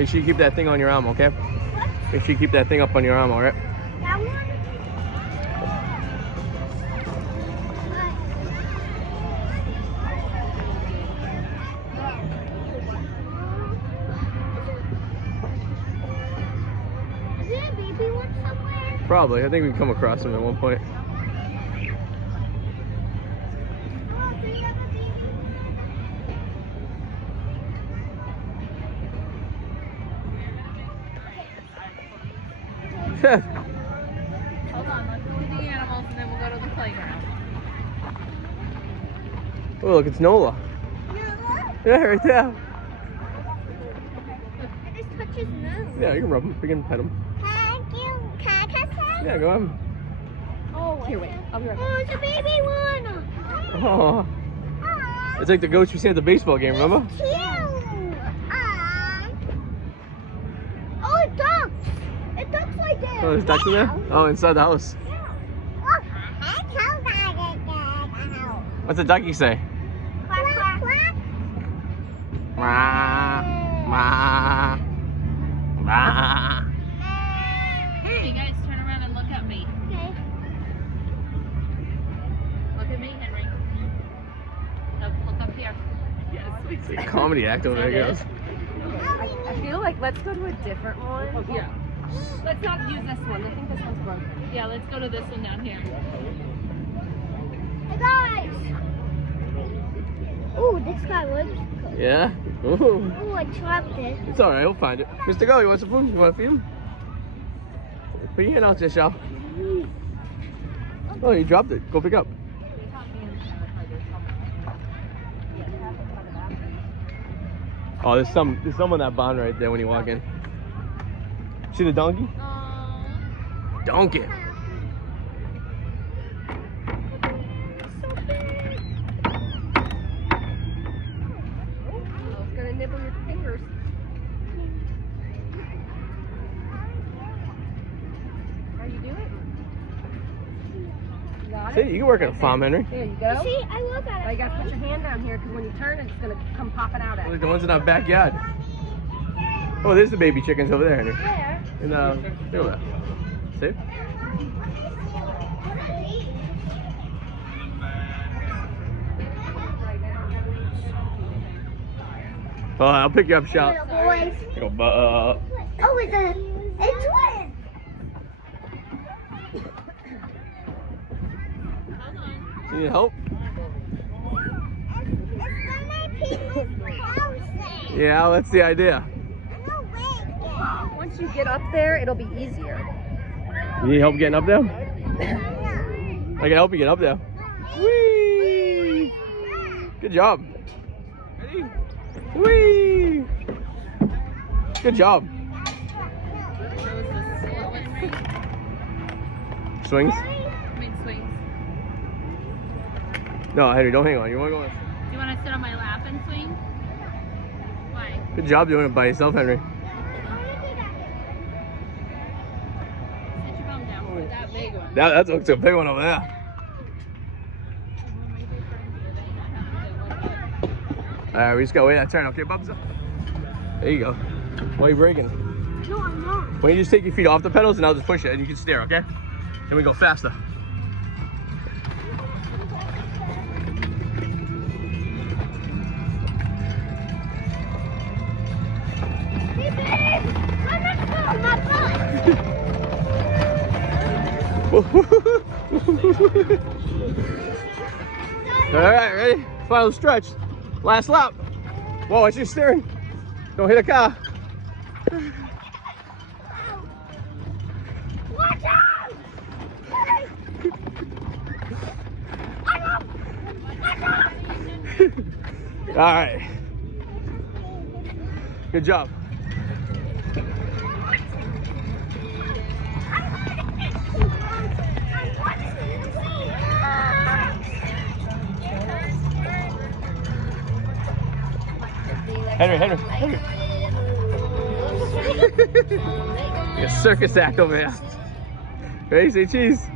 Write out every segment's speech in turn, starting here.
Make sure you keep that thing on your arm, okay? Make sure you keep that thing up on your arm, alright? That one? Is there a baby one somewhere? Probably. I think we've come across them at one point. Oh, do you have a baby? Hold on, let's do the animals and then we'll go to the playground. Oh, look, it's Nola. Yeah, right there. I just touch his nose. Yeah, you can rub him. You can pet him. Thank you. Can I touch him? Yeah, go on. Oh, Here, wait. I'll be right back. oh, it's a baby one. Oh, Aw, it's like the goats we seen at the baseball game, remember? cute. Aw. Oh, it ducks. It ducks like this. Oh, there's ducks in there? Oh, inside the house. Look, I told that it house. What's the ducky say? Quack, quack, quack. Wah, wah, wah. Hey, you guys turn around and look at me. Okay. Look at me, Henry. Look up here. Yes, It's a comedy act over there, guys. I feel like let's go to a different one. Yeah. Let's not use this one. I think this one's broken. Yeah, let's go to this one down here. Hey, guys. Ooh, this guy was good. Yeah? Ooh. Ooh, I dropped it. It's alright, we'll find it. Mr. Go, you want some food? You want to feed him? Put your hand out there, Shal. Oh, you dropped it. Go pick up. Oh, there's some on that barn right there when you walk in. See the donkey? Aww. Donkey. Oh, it's gonna nibble your fingers. How you doing? You got See, it? you can work at a farm, Henry. There you go. See, I look at it. Now you gotta put your hand down here because when you turn it, it's gonna come popping out at Look, you. the ones in our backyard. Oh, there's the baby chickens over there, Henry. There. And look at that. See? Oh, I'll pick you up, Shal. Little boys. Go, Oh, it's a twin. You need help? It's gonna be house. Yeah, that's the idea. No way. Once you get up there, it'll be easier. You need help getting up there? Yeah. I can help you get up there. Whee! Good job. Ready? Whee! Good job. That was the slowest Swings? swings. No, Henry, don't hang on. You want to go on? Do you want to sit on my lap and swing? Why? Good job doing it by yourself, Henry. Sit your bum down for that big one. That looks a big one over there. Alright, we just gotta wait that turn, okay, Bubs? There you go. Why are you braking? No, I'm not. Why don't you just take your feet off the pedals and I'll just push it and you can steer, okay? Then we go faster. Hey, babe. Come next to my Alright, ready? Final stretch. Last lap. Whoa, watch your steering. Don't hit a car. Watch out! Alright. Good job. Henry. A circus act over here. Ready? Say cheese.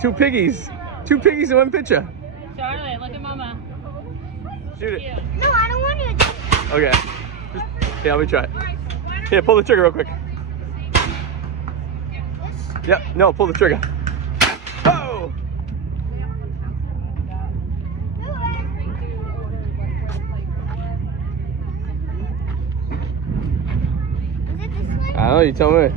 Two piggies in one picture. Charlotte, look at Mama. Shoot it. Yeah. No, I don't want you to. Okay. Yeah, let me try it. Here, pull the trigger real quick. Yep, no, pull the trigger. Oh! I don't know, you tell me.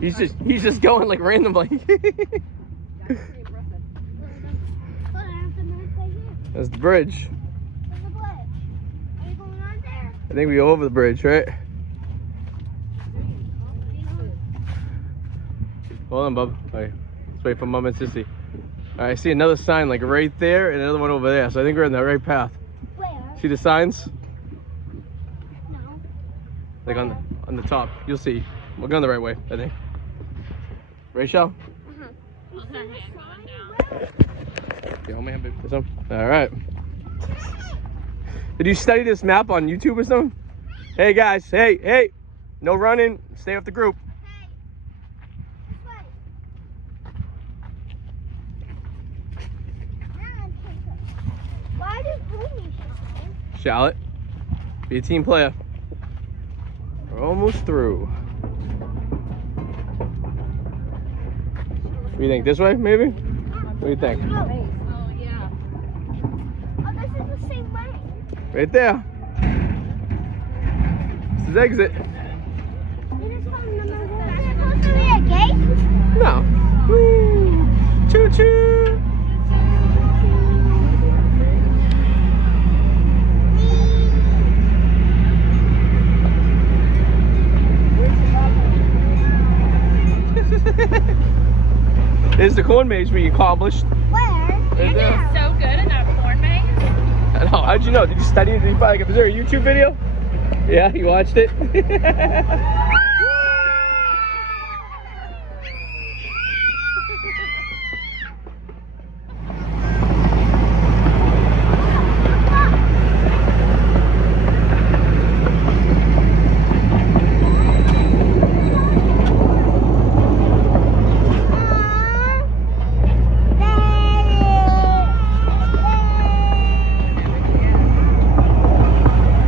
He's just going like randomly. That's the bridge. I think we go over the bridge, right? Hold on, bub. All right. Let's wait for Mom and Sissy. All right, I see another sign like right there and another one over there. So I think we're in the right path. Where? See the signs? No. Like on the top. You'll see. We're going the right way, I think. Rachel? How's her hand going down? Yeah, hold my hand, babe. This one? All right. Did you study this map on YouTube or something? Hey guys, hey. No running. Stay off the group. Why did Boomy shout? Charlotte, be a team player. We're almost through. What do you think? This way, maybe? What do you think? Oh, yeah. Oh, this is the same way. Right there. This is exit. Is there supposed to be a gate? No. Woo. Choo choo. There's the corn maze we accomplished. Where? Right there. So good in that corn maze. I know. How'd you know? Did you study it? Did you find, like, is there a YouTube video? Yeah, you watched it?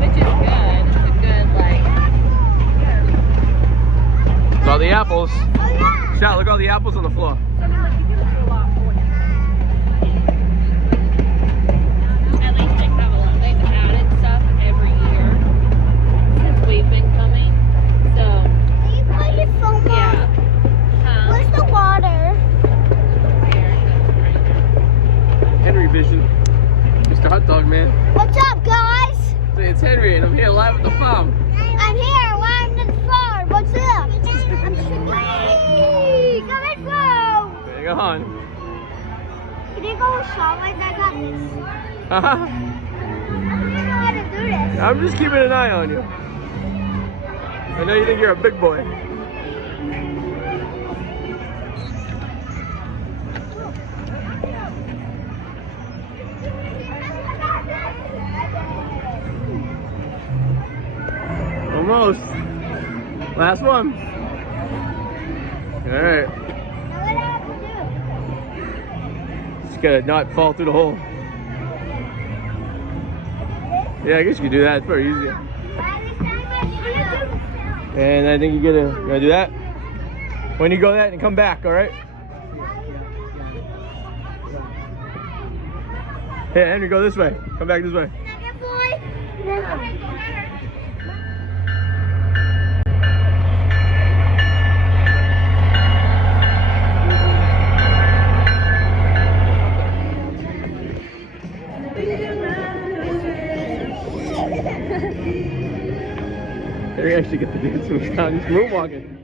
Which is good. It's a good, like... It's all the apples. Oh, yeah. Shout, look at all the apples on the floor. At least they've added stuff every year since we've been coming. So, Can you put your phone on? yeah. Where's the water? Henry Vision. Mr. Hot Dog Man. What's up, guys? It's Henry and I'm here live at the farm. I'm here. Live at the farm. What's up? I'm Hey, come and go. Hang on. Can you go shop like I got this? I don't know how to do this. I'm just keeping an eye on you. I know you think you're a big boy. Almost. Last one. All right. Now what do I have to Just gotta not fall through the hole. Yeah, I guess you could do that. It's very easy. do? And I think you gotta do that. When you go that and come back, all right? Hey, Henry, go this way. Come back this way. Second boy. Henry actually get the dance moves down. He's moonwalking.